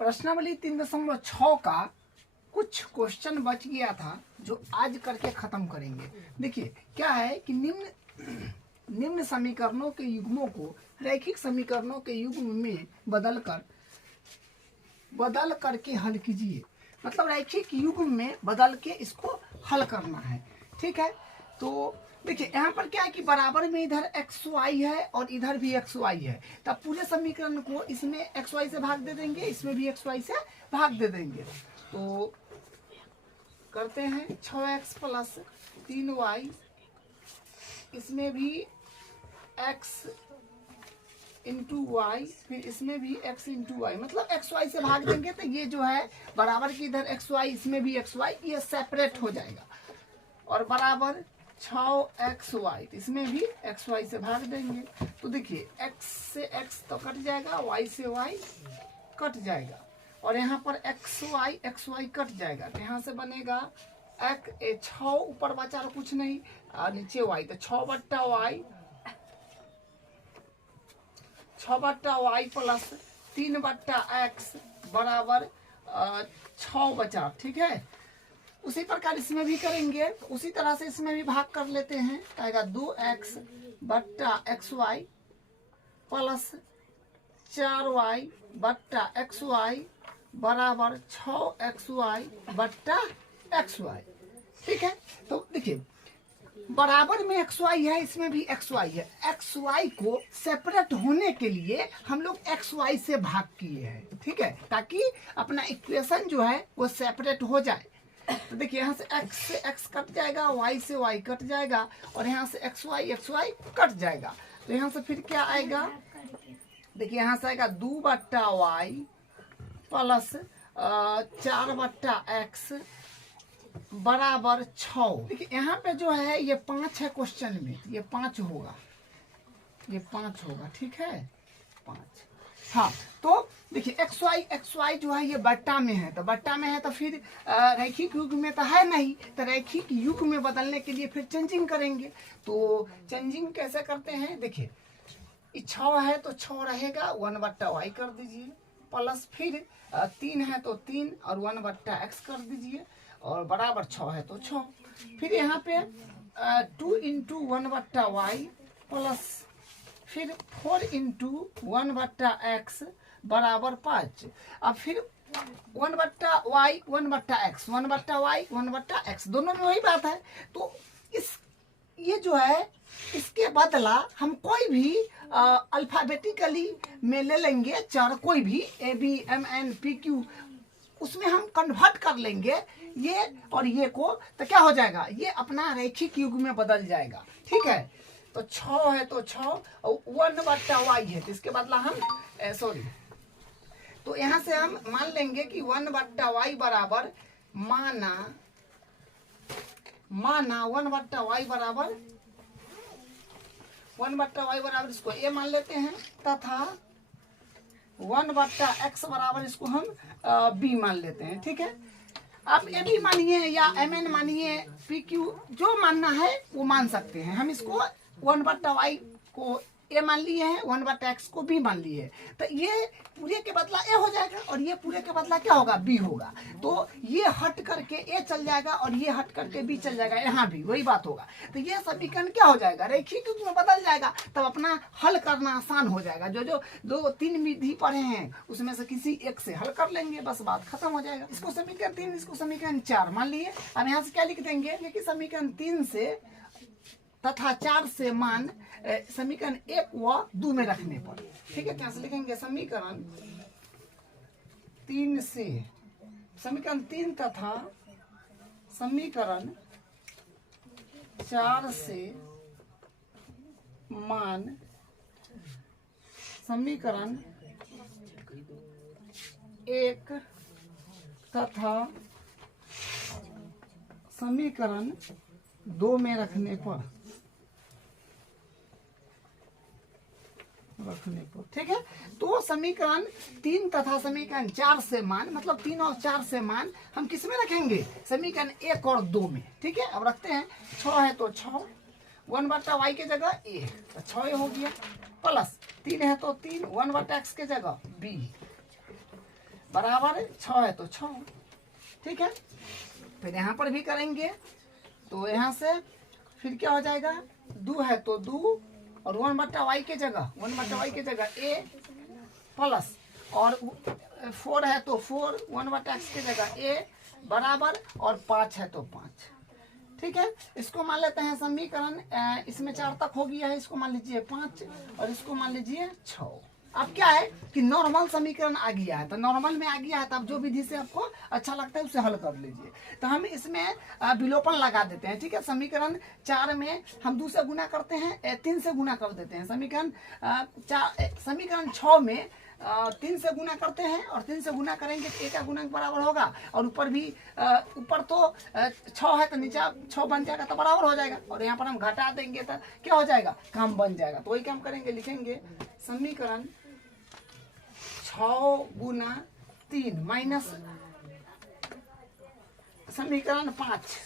प्रश्नावली 3.6 का कुछ क्वेश्चन बच गया था जो आज करके खत्म करेंगे। देखिए क्या है कि निम्न समीकरणों के युग्मों को रैखिक समीकरणों के युग्म में बदल करके हल कीजिए। मतलब रैखिक युग्म में बदल के इसको हल करना है। ठीक है, तो देखिए यहाँ पर क्या है कि बराबर में इधर एक्स वाई है और इधर भी एक्स वाई है, तब पूरे समीकरण को इसमें एक्स वाई से भाग दे देंगे, इसमें भी एक्स वाई से भाग दे देंगे। तो करते हैं 6x प्लस 3y, इसमें भी x इंटू वाई, फिर इसमें भी x इंटू वाई, मतलब एक्स वाई से भाग देंगे तो ये जो है बराबर की इधर एक्स वाई, इसमें भी एक्स वाई, ये सेपरेट हो जाएगा। और बराबर 6xy, इसमें भी xy से भाग देंगे। तो देखिए x से x तो कट जाएगा, y से y कट जाएगा, और यहाँ पर xy कट जाएगा। तो यहाँ से बनेगा 6 ऊपर बचा कुछ नहीं और नीचे y, तो 6/y प्लस 3/x बराबर 6 बचा। ठीक है, उसी प्रकार इसमें भी करेंगे, उसी तरह से इसमें भी भाग कर लेते हैं। आएगा 2x बट्टा xy प्लस 4y बट्टा xy बराबर 6xy बट्टा xy। ठीक है, तो देखिए बराबर में xy है, इसमें भी xy है। xy को सेपरेट होने के लिए हम लोग xy से भाग किए हैं। ठीक है, ताकि अपना इक्वेशन जो है वो सेपरेट हो जाए। तो देखिए यहाँ से x कट जाएगा, y से y कट जाएगा, और यहाँ से xy कट जाएगा। तो यहाँ से फिर क्या आएगा, देखिए यहाँ से आएगा 2/y प्लस 4/x बराबर 6। देखिए यहाँ पे जो है ये 5 है क्वेश्चन में, ये 5 होगा, ये 5 होगा। ठीक है, 5। हाँ, तो देखिए xy जो है ये बट्टा में है, तो बट्टा में है तो फिर रैखिक युग्म में तो है नहीं, तो रैखिक युग्म में बदलने के लिए फिर चेंजिंग करेंगे। तो चेंजिंग कैसे करते हैं, देखिए 6 है तो 6 रहेगा, 1/y कर दीजिए, प्लस फिर 3 है तो 3 और 1/x कर दीजिए, और बराबर 6 है तो 6। फिर यहाँ पे 2 इंटू 1/y प्लस फिर 4 इंटू 1/x बराबर 5। अब फिर 1/y 1/x 1/y 1/x, दोनों में वही बात है। तो ये जो है इसके बदला हम कोई भी अल्फाबेटिकली में ले लेंगे, चार कोई भी ABMNPQ, उसमें हम कन्वर्ट कर लेंगे ये और ये को, तो क्या हो जाएगा, ये अपना रैखिक युग्म में बदल जाएगा। ठीक है, तो 6 है तो 6 और 1/y है, तो इसके बदला हम तो यहाँ से हम मान लेंगे कि 1/y बराबर माना 1/y बराबर 1/y बराबर इसको a मान लेते हैं, तथा 1/x बराबर इसको हम b मान लेते हैं। ठीक है, आप AB मानिए या MN मानिए, PQ जो मानना है वो मान सकते हैं। हम इसको 1/y को a मान लिए हैं, 1/x को b मान लिए हैं, तो ये पूरे के बदला a हो जाएगा और ये पूरे के बदला क्या होगा, b होगा। तो ये हट करके a चल जाएगा और ये हट करके b चल जाएगा, यहाँ भी वही बात होगा। तो ये समीकरण क्या हो जाएगा, रैखिक युग्म में बदल जाएगा, तब अपना हल करना आसान हो जाएगा। जो 2-3 विधि पढ़े हैं उसमें से किसी एक से हल कर लेंगे, बस बात खत्म हो जाएगा। इसको समीकरण 3, इसको समीकरण 4 मान लिए। अब यहाँ से क्या लिख देंगे कि समीकरण 3 से तथा 4 से मान समीकरण 1 व 2 में रखने पर। ठीक है, यहाँ से लिखेंगे समीकरण 3 से, समीकरण 3 तथा समीकरण 4 से मान समीकरण 1 तथा समीकरण 2 में रखने पर। ठीक है, तो समीकरण 3 तथा समीकरण 4 से मान, मतलब 3 और 4 से मान हम किस में रखेंगे, समीकरण 1 और 2 में। ठीक है, अब रखते हैं 6 है तो 6, 1/y के जगह a, तो 6 हो गया, प्लस 3 है तो 3, 1/x के जगह b। बराबर 6 है तो 6, ठीक है। फिर यहाँ पर भी करेंगे तो यहाँ से फिर क्या हो जाएगा, 2 है तो 2 और 1/y के जगह 1/y के जगह a प्लस और 4 है तो 4 1/x के जगह a बराबर और 5 है तो 5, ठीक है। इसको मान लेते हैं समीकरण, इसमें 4 तक हो गया है, इसको मान लीजिए 5 और इसको मान लीजिए 6। अब क्या है कि नॉर्मल समीकरण आ गया है, तो नॉर्मल में आ गया है तो अब जो विधि से आपको अच्छा लगता है उसे हल कर लीजिए। तो हम इसमें विलोपन लगा देते हैं, ठीक है। समीकरण 4 में हम 2 से गुना करते हैं, 3 से गुना कर देते हैं। समीकरण 6 में 3 से गुना करते हैं और 3 से गुना करेंगे तो a का गुणक बराबर होगा और ऊपर भी ऊपर तो 6 है तो नीचे 6 बन जाएगा तो बराबर हो जाएगा और यहाँ पर हम घटा देंगे तो क्या हो जाएगा, काम बन जाएगा। तो वही काम करेंगे, लिखेंगे समीकरण 6 गुना 3 माइनस समीकरण 5,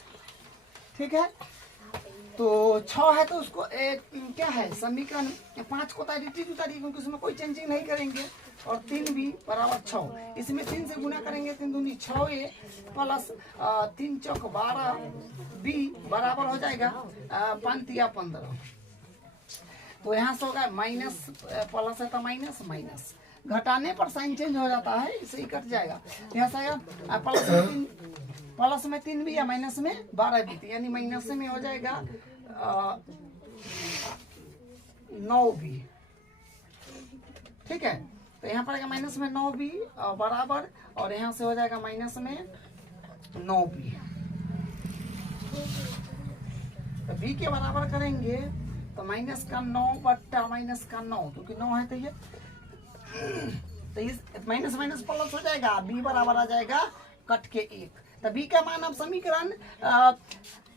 ठीक है। तो 6 है तो उसको क्या है, समीकरण 5 को एडिटिव उतारिए क्योंकि उसमें कोई चेंजिंग नहीं करेंगे और 3 भी बराबर 6, इसमें 3 से गुना करेंगे 3 दूनी 6a प्लस 3 चौक 12 b बराबर हो जाएगा 5 तिया 15। तो यहाँ से होगा माइनस, प्लस है तो माइनस, माइनस घटाने पर साइन चेंज हो जाता है, इसे ही कट जाएगा। यहाँ से आएगा प्लस में 3 भी या माइनस में 12 भी, यानी माइनस में हो जाएगा 9 भी, ठीक है। तो यहाँ पर आएगा माइनस में 9 भी बराबर और यहाँ से हो जाएगा माइनस में 9 भी। तो बी के बराबर करेंगे तो माइनस का 9 बट्टा माइनस का 9, क्योंकि 9 है तो ये तो इस माइनस माइनस प्लस हो जाएगा, b बराबर आ जाएगा कट के 1। तो b का मान आप समीकरण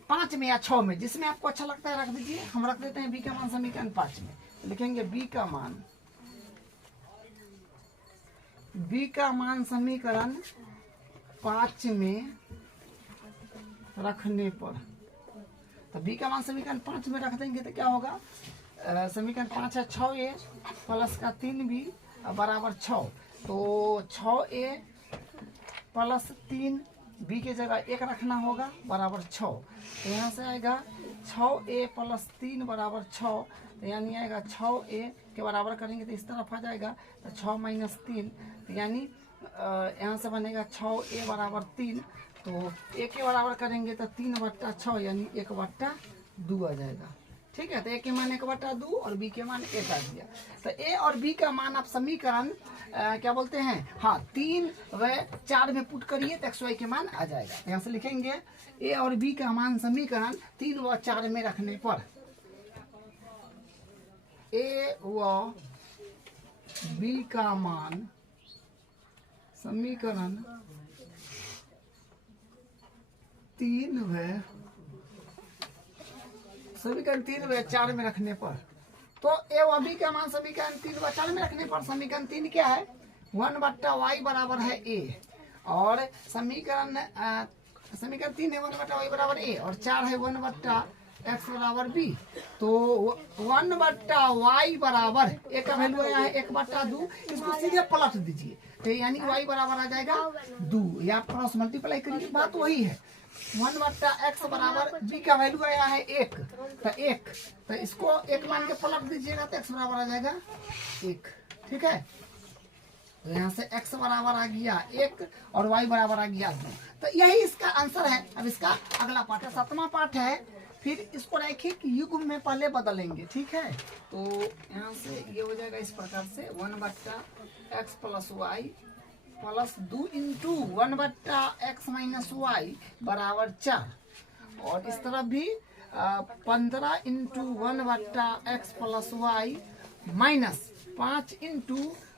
5 में या 6 में जिसमें आपको अच्छा लगता है रख दीजिए। हम रख देते हैं b का मान समीकरण 5 में, तो लिखेंगे b का मान समीकरण 5 में रखने पर, तो b का मान समीकरण 5 में रख देंगे तो क्या होगा, समीकरण 5 है 6a प्लस का 3b बराबर 6, तो 6a प्लस 3b के जगह 1 रखना होगा बराबर 6। तो यहाँ से आएगा 6a प्लस 3 बराबर 6, तो यानी आएगा 6a के बराबर करेंगे तो इस तरफ आ जाएगा तो 6 माइनस 3, तो यानी यहाँ से बनेगा 6a बराबर 3, तो a के बराबर करेंगे तो 3/6 यानी 1/2 आ जाएगा, ठीक है। तो a के मान 1/2 और b के मान 1 आ गया। तो a और b का मान आप समीकरण क्या बोलते हैं, हाँ 3 व 4 में पुट करिए तो xy के मान आ जाएगा। यहाँ से लिखेंगे a और b का मान समीकरण 3 व 4 में रखने पर a व b का मान समीकरण 3 व 4 में रखने पर, तो ए व बी का मान समीकरण 3 व 4 में रखने पर समीकरण 3 क्या है, 1/y बराबर है a और समीकरण 3 है 1/y बराबर a और 4 है 1/x बराबर b। तो 1/y बराबर a का वैल्यू आया है 1/2, इसको सीधे पलट दीजिए तो यानी y बराबर आ जाएगा 2, या क्रॉस मल्टीप्लाई करिए, बात वही है। 1/x बराबर b का वैल्यू आया है 1, तो 1, तो इसको 1 मान के पलट दीजिएगा तो x बराबर आ जाएगा 1, ठीक है। तो यहाँ से x बराबर आ गया 1 और y बराबर आ गया 2, तो यही इसका आंसर है। अब इसका अगला पार्ट है, 7वां पार्ट है, फिर इसको रखिए कि युग्म में पहले बदलेंगे, ठीक है। तो यहाँ से ये हो जाएगा इस प्रकार से 1/x plus y plus 2 into 1/x minus y बराबर 4 और इस तरफ भी 15 into 1/x plus y minus 5 into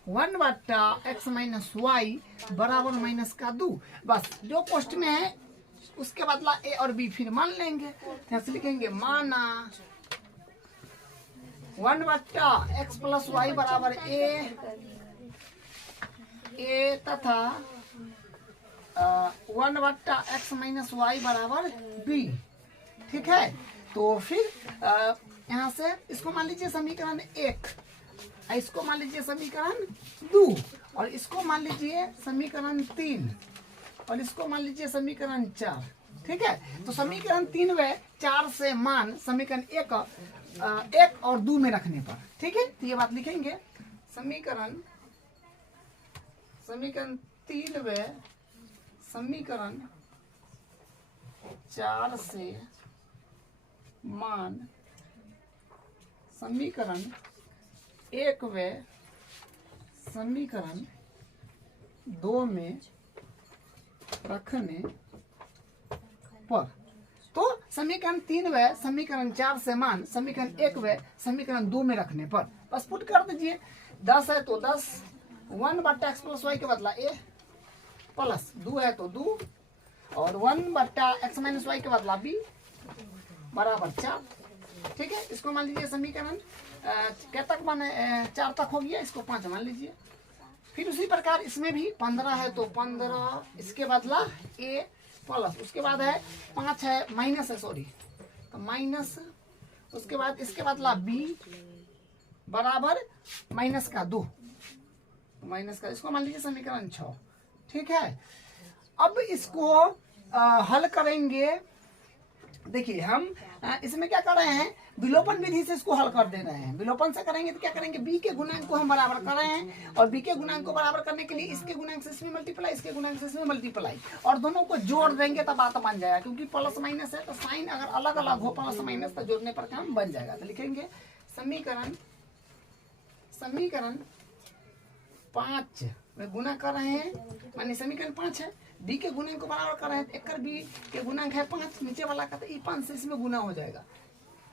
1/x minus y बराबर माइनस का 2। बस जो पोस्ट में है उसके बदला ए और बी फिर मान लेंगे। यहाँ से लिखेंगे माना 1/x प्लस वाई बराबर ए तथा 1/x माइनस वाई बराबर बी, ठीक है। तो फिर यहाँ से इसको मान लीजिए समीकरण 1, इसको मान लीजिए समीकरण 2 और इसको मान लीजिए समीकरण 3 और इसको मान लीजिए समीकरण 4। ठीक है, तो समीकरण 3 व 4 से मान समीकरण 1 और 2 में रखने पर, ठीक है, तो ये बात लिखेंगे। समीकरण 3 व समीकरण 4 से मान समीकरण 1 व समीकरण 2 में रखने पर, तो समीकरण 3 व समीकरण 4 से मान समीकरण 1 व समीकरण 2 में रखने पर बस पुट कर दीजिए। 10 है तो 10, 1 बट्टा एक्स प्लस वाई के बदला ए, प्लस 2 है तो 2 और 1 बट्टा एक्स माइनस वाई के बदला बी बराबर 4। ठीक है, इसको मान लीजिए समीकरण क्या तक बने, 4 तक हो गया, इसको 5 मान लीजिए। फिर उसी प्रकार इसमें भी 15 है तो 15, इसके बदला ए प्लस, उसके बाद है 5 है माइनस है, सॉरी, तो माइनस, उसके बाद इसके बदला बी बराबर माइनस का 2, माइनस का, इसको मान लीजिए समीकरण 6। ठीक है, अब इसको हल करेंगे। देखिए हम इसमें क्या कर रहे हैं, विलोपन विधि से इसको हल कर दे रहे हैं। विलोपन से करेंगे तो क्या करेंगे, b के गुणांक को हम बराबर कर रहे हैं और b के गुणांक को बराबर करने के लिए इसके गुणांक से इसमें मल्टीप्लाई, इसके गुणांक से इसमें मल्टीप्लाई और दोनों को जोड़ देंगे तब बात बन जाएगा। क्योंकि प्लस माइनस है तो साइन अगर अलग अलग हो प्लस माइनस तो जोड़ने पर काम बन जाएगा। तो लिखेंगे समीकरण 5 में गुना कर रहे हैं, मानी समीकरण 5 है, b के गुणांक को बराबर कर रहे हैं, एक b के गुणांक है 5, नीचे वाला का तो ई 5 से इसमें गुना हो जाएगा।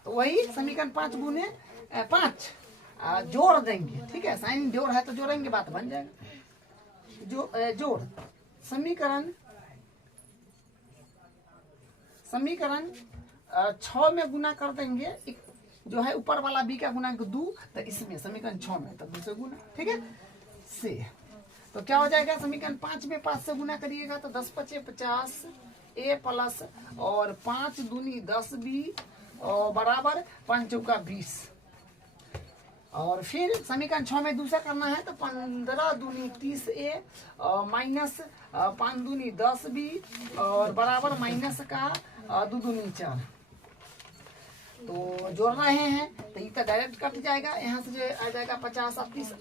तो वही समीकरण 5 गुने 5 जोड़ देंगे। ठीक है, साइन जोड़ है तो जोड़ेंगे, बात बन जाएगा। जोड़ समीकरण 6 में गुना कर देंगे, जो है ऊपर वाला b का गुणांक 2, तो इसमें समीकरण 6 में तब 2 से गुना। ठीक है, से तो क्या हो जाएगा, समीकरण 5 में 5 से गुना करिएगा तो 10 पचे 50 ए प्लस और 5 दूनी 10 बी और बराबर 5 चौका 20। और फिर समीकरण 6 में दूसरा करना है तो 15 दूनी 30 ए माइनस 5 दूनी 10 बी और बराबर माइनस का 2 दूनी 4। तो जोड़ रहे हैं तो ये डायरेक्ट कट जाएगा, यहाँ से जो आ जाएगा 50 30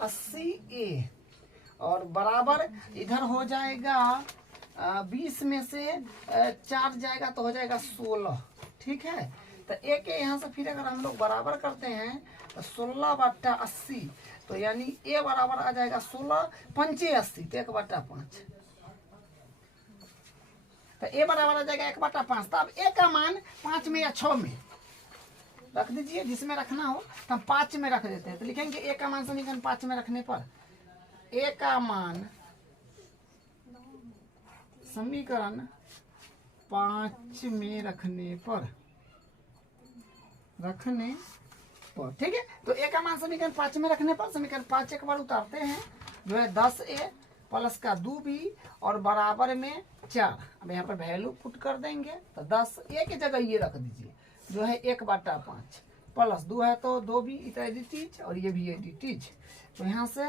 80 ए और बराबर इधर हो जाएगा 20 में से 4 जाएगा तो हो जाएगा 16। ठीक है, तो ए के यहाँ से फिर अगर हम लोग बराबर करते हैं तो 16 बट्टा 80, तो यानी ए बराबर आ जाएगा 16 पंचे 80 तो 1/5, तो ए बराबर आ जाएगा 1/5। तो अब ए का मान 5 में या 6 में रख दीजिए, जिसमें रखना हो तो हम 5 में रख देते हैं। तो लिखेंगे ए का मान समीकरण 5 में रखने पर, ए का मान समीकरण 5 में रखने पर, ठीक है, तो ए का मान समीकरण 5 में रखने पर समीकरण 5 एक बार उतारते हैं, जो है 10a प्लस का 2b और बराबर में 4। अब यहाँ पर वैल्यू पुट कर देंगे तो 10 a की जगह ये रख दीजिए, जो है 1/5 प्लस 2 है तो 2b एडिटीज और ये भी एडिटीज। तो यहाँ से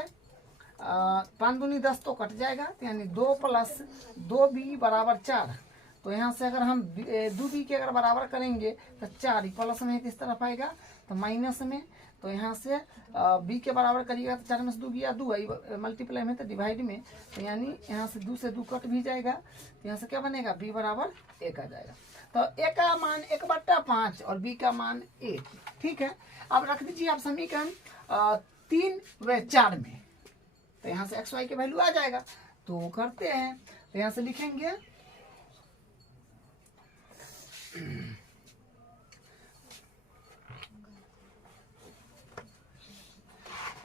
5 दूनी 10 तो कट जाएगा, तो यानी 2 प्लस 2b बराबर 4। तो यहाँ से अगर हम 2b के अगर बराबर करेंगे तो 4 प्लस में किस तरफ आएगा तो माइनस में। तो यहाँ से b के बराबर करिएगा तो 4 में से 2 गया 2, मल्टीप्लाई में तो डिवाइड में, तो यानी यहाँ से 2 से 2 कट भी जाएगा। तो यहाँ से क्या बनेगा, b बराबर 1 आ जाएगा। तो a का मान 1/5 और b का मान 1। ठीक है, अब रख दीजिए आप समीकरण 3 व 4 में, तो यहाँ से xy की वैल्यू आ जाएगा। तो करते हैं, तो यहाँ से लिखेंगे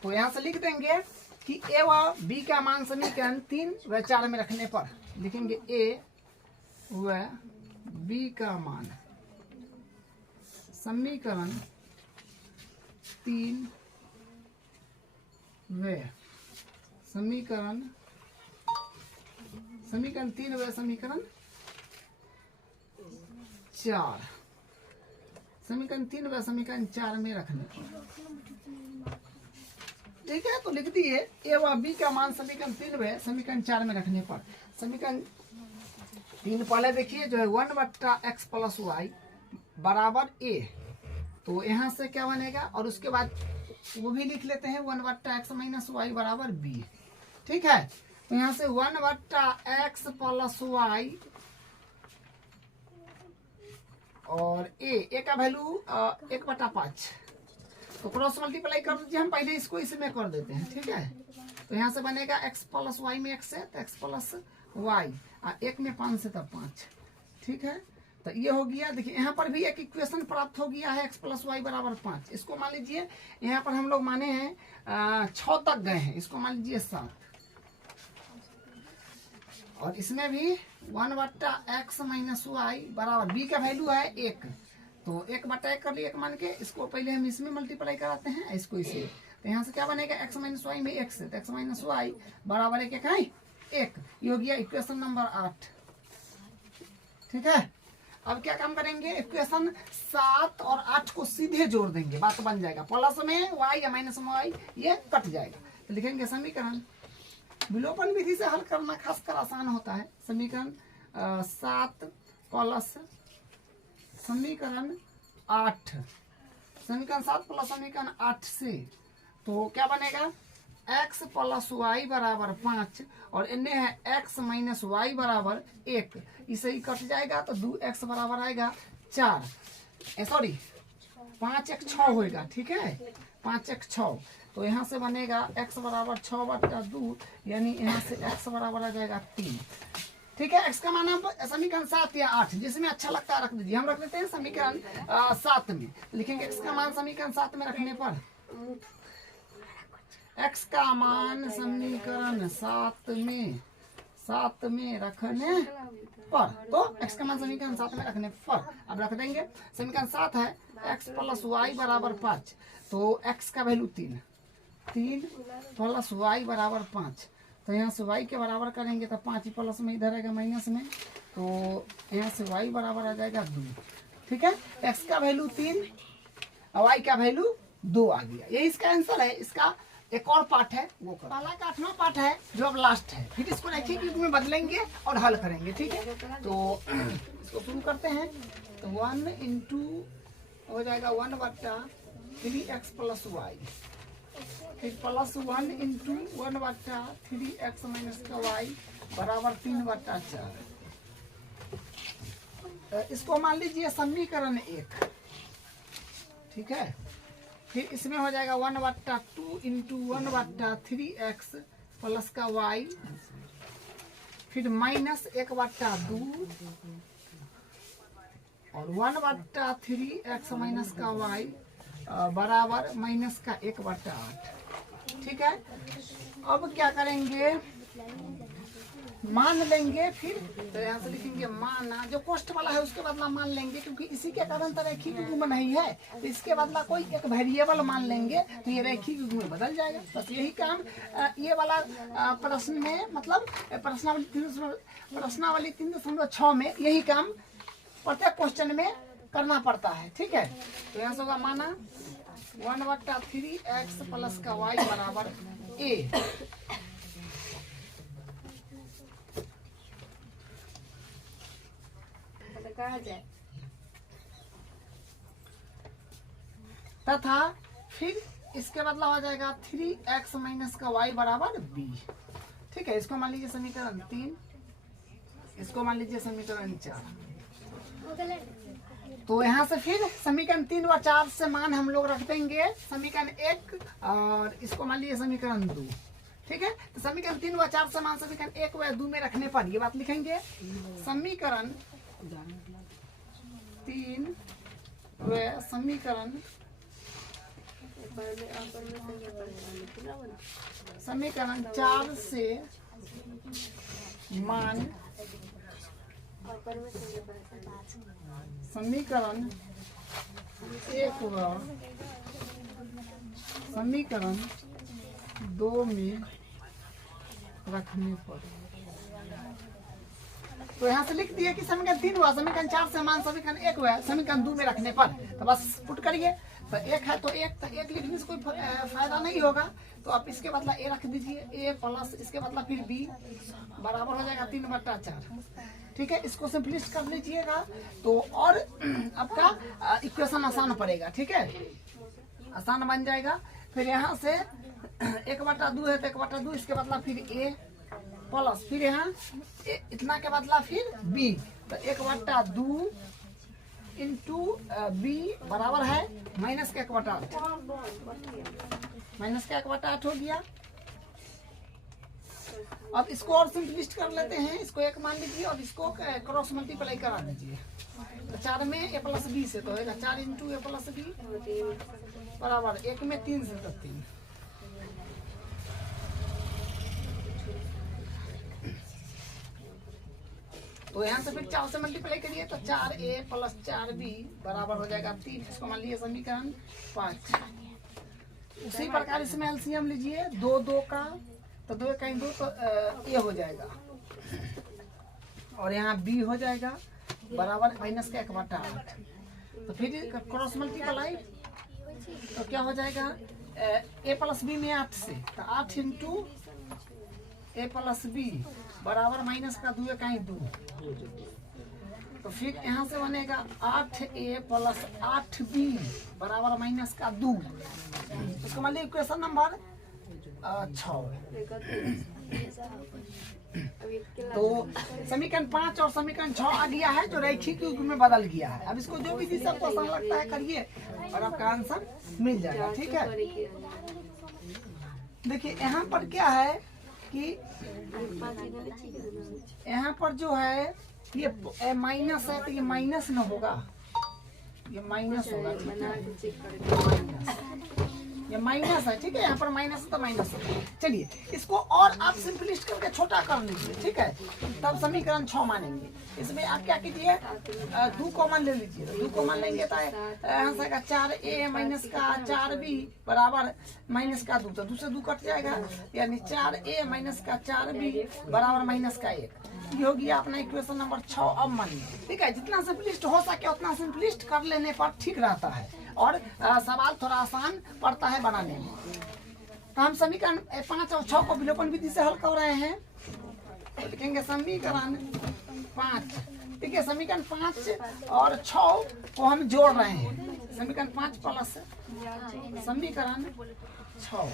तो यहाँ से लिख देंगे कि ए व बी का मान समीकरण 3 व 4 में रखने पर लिखेंगे ए व बी का मान समीकरण 3 व समीकरण 3 व समीकरण 4, समीकरण 3 व समीकरण 4 में रखने पर। ठीक है, तो लिख दिए ए व बी का मान समीकरण 3 में समीकरण 4 में रखने पर समीकरण 3 पहले देखिए जो है 1/x + y बराबर a, तो यहाँ से क्या बनेगा और उसके बाद वो भी लिख लेते हैं 1/x - y बराबर b। ठीक है, तो यहाँ से 1/x + y और a का वैल्यू 1/5, तो क्रॉस मल्टीप्लाई कर दीजिए। हम पहले इसको इसमें कर देते हैं। ठीक है, तो यहाँ से बनेगा x + y में x है तो x + y, 1 में 5 से तब 5। ठीक है, तो ये हो गया। देखिए यहाँ पर भी एक इक्वेशन प्राप्त हो गया है x + y बराबर 5। इसको मान लीजिए यहाँ पर हम लोग माने हैं 6 तक गए हैं, इसको मान लीजिए 7। और इसमें भी 1/x - y बराबर b का वैल्यू है 1, तो 1/1 कर लिए 1 मान के, इसको पहले हम इसमें मल्टीप्लाई कराते हैं, इसको इसे। तो यहाँ से क्या बनेगा x - y में x है तो x - y बराबर 1 है 1। ये हो गया इक्वेशन नंबर 8। ठीक है, अब क्या काम करेंगे, इक्वेशन 7 और 8 को सीधे जोड़ देंगे, बात बन जाएगा। प्लस में y या माइनस में y ये कट जाएगा, तो लिखेंगे समीकरण विलोपन विधि से हल करना खासकर आसान होता है। समीकरण 7 प्लस समीकरण 8, समीकरण 7 प्लस समीकरण 8 से तो क्या बनेगा x + y बराबर 5 और इन्हें है x - y बराबर 1, इसे ही कट जाएगा तो 2x बराबर आएगा 4, सॉरी 5x 6 होएगा। ठीक है, 5x 6, तो यहाँ से बनेगा x बराबर 6/2, यानी यहाँ से x बराबर आ जाएगा 3। ठीक है, x का मान आप समीकरण 7 या 8 जिसमें अच्छा लगता है रख दीजिए। हम रख देते हैं समीकरण 7 में, लिखेंगे x का मान समीकरण 7 में रखने पर x का मान समीकरण 7 में रखने पर, तो x का मान समीकरण 7 में रखने पर अब रख देंगे। समीकरण 7 है x + y बराबर 5, तो x का वैल्यू 3 + y बराबर 5, तो यहाँ से y के बराबर करेंगे तो 5 प्लस में इधर आएगा माइनस में, तो यहाँ से y बराबर आ जाएगा 2। ठीक है, x का वैल्यू 3 और y का वैल्यू 2 आ गया। ये इसका आंसर है। इसका एक और पार्ट है, वो पहला का 8वां पार्ट है जो अब लास्ट है, फिर इसको रैखिक युग में बदलेंगे और हल करेंगे। ठीक है, तो इसको शुरू करते हैं। तो 1 × हो जाएगा 1/3x + y, फिर +1 × 1/3x - y बराबर 3/4। इसको मान लीजिए समीकरण 1। ठीक है, फिर इसमें हो जाएगा 1/2 × 1/3x प्लस का y, फिर -1/2 और 1/3x माइनस का y बराबर -1/8। ठीक है, अब क्या करेंगे, मान लेंगे। फिर तो यहाँ से लिखेंगे माना, जो कोष्ठ वाला है उसके बदला मान लेंगे, क्योंकि इसी के कारण तो रैखिक युग में नहीं है, तो इसके बदला कोई एक वेरिएबल मान लेंगे तो ये रैखिक युग में बदल जाएगा। बस यही काम ये वाला प्रश्न में, मतलब प्रश्नावली 3.6 में यही काम प्रत्येक क्वेश्चन में करना पड़ता है। ठीक है, तो यहाँ से होगा माना 1/3x प्लस का y बराबर a। तथा फिर इसके बदला हो जाएगा 3x माइनस का y बराबर b। ठीक है, इसको मान लीजिए समीकरण 3, इसको मान लीजिए समीकरण 4। तो यहाँ से फिर समीकरण 3 व 4 से मान हम लोग रख देंगे समीकरण 1 और इसको मान लीजिए समीकरण 2। ठीक है, तो समीकरण 3 व 4 से मान समीकरण 1 व 2 में रखने पर ये बात लिखेंगे, समीकरण 3 व समीकरण 4 से मान समीकरण 1 व समीकरण 2 में रखने पर, तो यहाँ से लिख दिए कि समीकरण 3 हुआ, समीकरण 4 से मान समीकरण 1 हुआ, समीकरण 2 में रखने पर, तो बस पुट करिए। तो एक है तो एक लिखने से कोई फायदा नहीं होगा, तो आप इसके बदला ए रख दीजिए, ए प्लस इसके बदला फिर बी बराबर हो जाएगा 3/4। ठीक है, इसको सिंपलिस्ट कर लीजिएगा तो और आपका इक्वेशन आसान पड़ेगा। ठीक है, आसान बन जाएगा। फिर यहाँ से 1/2 है तो 1/2 इसके बदला फिर ए प्लस फिर यहाँ इतना के बदला फिर बी, तो 1/2 इंटू बी बराबर है माइनस का 1/8, माइनस का 1/8 हो गया। अब इसको और सिंपलिस्ट कर लेते हैं, इसको 1 मान लीजिए और इसको क्रॉस मल्टीप्लाई करा दीजिए, तो 4 में a प्लस बी से तो होगा 4 इंटू ए प्लस बी बराबर 1 में 3 से तो 3। तो यहाँ से फिर 4 से मल्टीप्लाई करिए तो 4a प्लस 4b बराबर हो जाएगा 3। इसको मान लीजिए समीकरण 5। उसी प्रकार इसमें एलसीएम लीजिए, 2 का तो 2 का 2 तो ए हो जाएगा और यहाँ बी हो जाएगा बराबर माइनस का 1/8। तो फिर क्रॉस मल्टीप्लाई तो क्या हो जाएगा ए प्लस बी में 8 से तो 8 इंटू ए प्लस बी बराबर माइनस का 2 का 2। तो फिर यहाँ से बनेगा 8a प्लस 8b बराबर माइनस का 2। उसको मान लीजिए इक्वेशन नंबर 6। तो समीकरण 5 और समीकरण 6 आ गया है जो रैखिक युग में बदल गया है। अब इसको जो भी सबको आसान लगता है करिए और आपका आंसर मिल जाएगा। ठीक है, देखिए यहाँ पर क्या है कि यहाँ पर जो है ये माइनस है तो ये माइनस न होगा, ये माइनस होगा। ठीक है, ये माइनस है। ठीक है, यहाँ पर माइनस है तो माइनस होगा। चलिए इसको और आप सिंपलिस्ट करके छोटा कर लीजिए। ठीक है, तब समीकरण 6 मानेंगे। इसमें आप क्या कीजिए 2 कॉमन ले लीजिए, 2 कॉमन लेंगे तो यहाँ से 4a माइनस का 4b बराबर माइनस का 2, तो 2 से 2 कट जाएगा, यानी 4a माइनस का 4b बराबर माइनस का 1। ये हो गया अपना इक्वेशन नंबर 6। अब मानिए, ठीक है, जितना सिंपलिस्ट हो सके उतना सिंपलिस्ट कर लेने पर ठीक रहता है और सवाल थोड़ा आसान पड़ता है बनाने में। तो हम समीकरण 5 और 6 को विलोपन विधि से हल कर रहे हैं। तो लिखेंगे समीकरण 5। ठीक है, समीकरण 5 और 6 को हम जोड़ रहे हैं। समीकरण 5 प्लस समीकरण 6,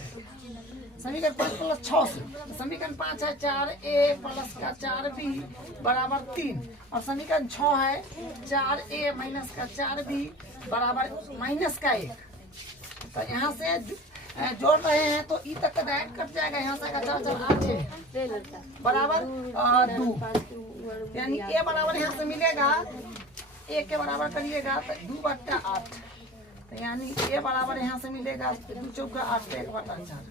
समीकरण 5 प्लस 6 से समीकरण 5 है 4a प्लस का 4b बराबर 3 और समीकरण 6 है 4a माइनस का 4b बराबर माइनस का 1। तो यहाँ से जोड़ रहे हैं तो ई तक का डायरेक्ट कट जाएगा, यहाँ से 4 बराबर 2, यानी a बराबर यहाँ से मिलेगा 1 के बराबर करिएगा तो 2/8, तो यानी a बराबर यहाँ से मिलेगा 2 चौका 8 तो 1/4।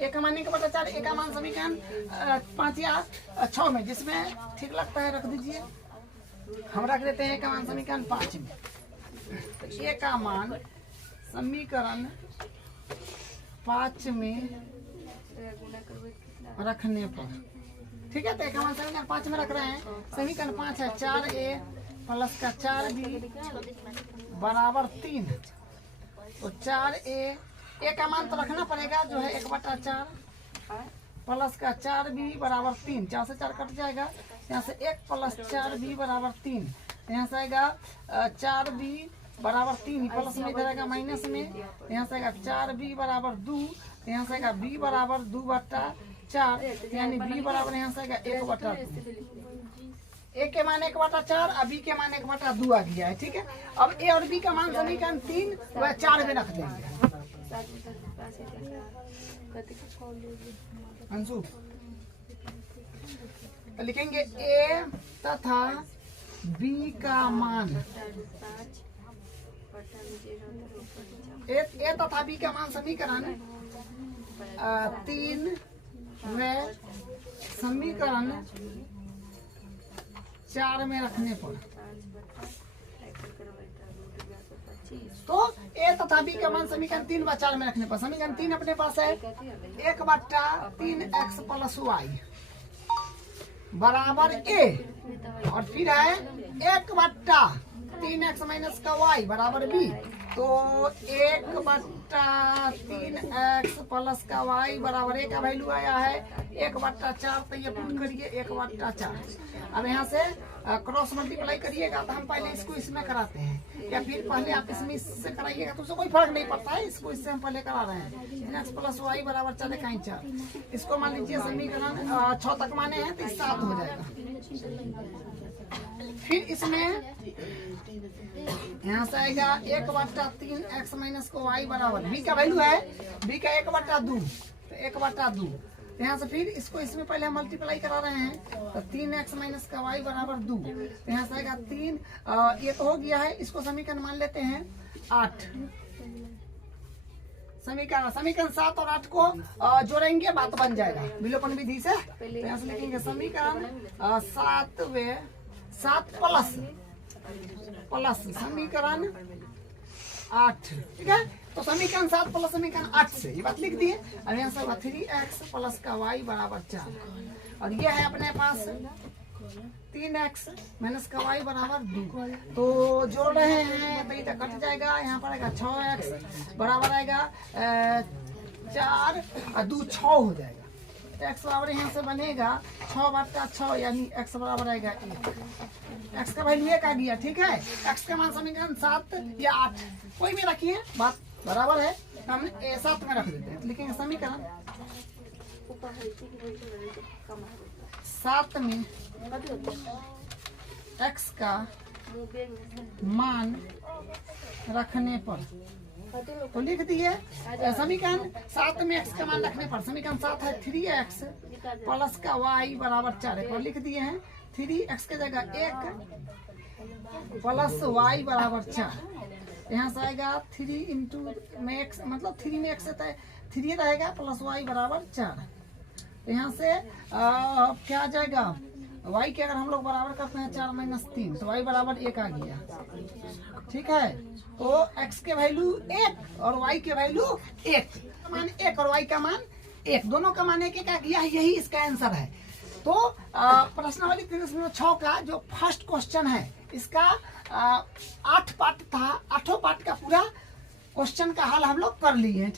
1 का मान 1/4, 1 का मान समीकरण 5 या 6 में जिसमें ठीक लगता है रख दीजिए। हम रख देते हैं 1 का मान समीकरण 5 में। तो 1 का मान समीकरण 5 में रखने पर, ठीक है, तो 1 का मान समीकरण 5 में रख रहे हैं। समीकरण 5 है 4a प्लस का 4b बराबर 3, तो 4a का मान तो रखना पड़ेगा जो है 1/4 प्लस का 4b बराबर 3, 4 से 4 कट जाएगा, यहाँ से 1 प्लस 4b बराबर 3, यहाँ से आएगा 4b बराबर 3 प्लस में इधर आएगा माइनस में, यहाँ से आएगा 4b बराबर 2, यहाँ से आएगा b बराबर 2/4, यानी b बराबर यहाँ से आएगा 1/2। ए के मान 1/4 और बी के मान 1/2 आ गया है। ठीक है, अब ए और बी का मान समीकरण 3 व 4 में रख देंगे। अंशु तो लिखेंगे ए तथा बी का मान, ए तथा बी का मान समीकरण 3 व समीकरण 4 में रखने पर, तो ए तथा बी का मान समीकरण 3 व 4 में रखने पर समीकरण 3 अपने पास है 1/3x प्लस y बराबर a, और फिर है 1/3x माइनस का y बराबर b, तो 1/3x प्लस का y बराबर a का वैल्यू आया है 1/4। तो ये पुट करिए 1/4। अब यहाँ से क्रॉस मल्टीप्लाई करिएगा तो हम पहले इसको इसमें कराते हैं, या फिर पहले आप इसमें इससे कराइएगा तो उससे कोई फर्क नहीं पड़ता है। इसको इससे हम पहले करा रहे हैं। 3x प्लस वाई बराबर 4 इसको मान लीजिए समीकरण 6 तक माने हैं तो 7 हो जाएगा। फिर इसमें यहाँ से आएगा 1/3x माइनस को y बराबर b का वैल्यू है b का 1/2 तो 1/2। यहाँ से फिर इसको इसमें पहले हम मल्टीप्लाई करा रहे हैं तो 3x माइनस का y बराबर 2। तो यहाँ से आएगा 3 ये तो हो गया है। इसको समीकरण मान लेते हैं 8। समीकरण 7 और 8 को जोड़ेंगे बात बन जाएगा विलोपन विधि से। तो यहाँ से लिखेंगे समीकरण 7 प्लस समीकरण 8। ठीक है, तो समीकरण 7 प्लस समीकरण 8 से ये बात लिख दिए। अब यहाँ से 3x प्लस का y बराबर 4 और ये है अपने पास 3x माइनस का y बराबर 2। तो जोड़ रहे हैं तो ये कट जाएगा। यहाँ पर आएगा 6x बराबर आएगा 4 और 2 6 हो जाएगा। तो x बराबर यहाँ से बनेगा 6/6 यानी x बराबर आएगा 1। x का वैल्यू 1 आ गया। ठीक है, x का मान समीकरण 7 या 8 कोई भी रखिए बात बराबर है। हम 7 में रख देते हैं। लिखेंगे समीकरण 7 में x का मान रखने पर तो लिख दिए समीकरण 7 में x का मान रखने पर समीकरण 7 है 3x प्लस का y बराबर 4 पर लिख दिए हैं 3x की जगह 1 प्लस y बराबर 4। यहाँ से आएगा 3 इंटू में x मतलब 3 में x है 3 रहेगा प्लस y बराबर 4। यहाँ से क्या आ जाएगा y के अगर हम लोग बराबर करते हैं 4 माइनस 3 तो y बराबर 1 आ गया। ठीक है, तो x के वैल्यू 1 और y के वैल्यू 1 मान 1 और y का मान 1 दोनों का मान 1 आ गया। यही इसका आंसर है। तो प्रश्नावली 6 का जो फर्स्ट क्वेश्चन है इसका 8 पार्ट था। 8 पार्ट का पूरा क्वेश्चन का हल हम लोग कर लिए हैं।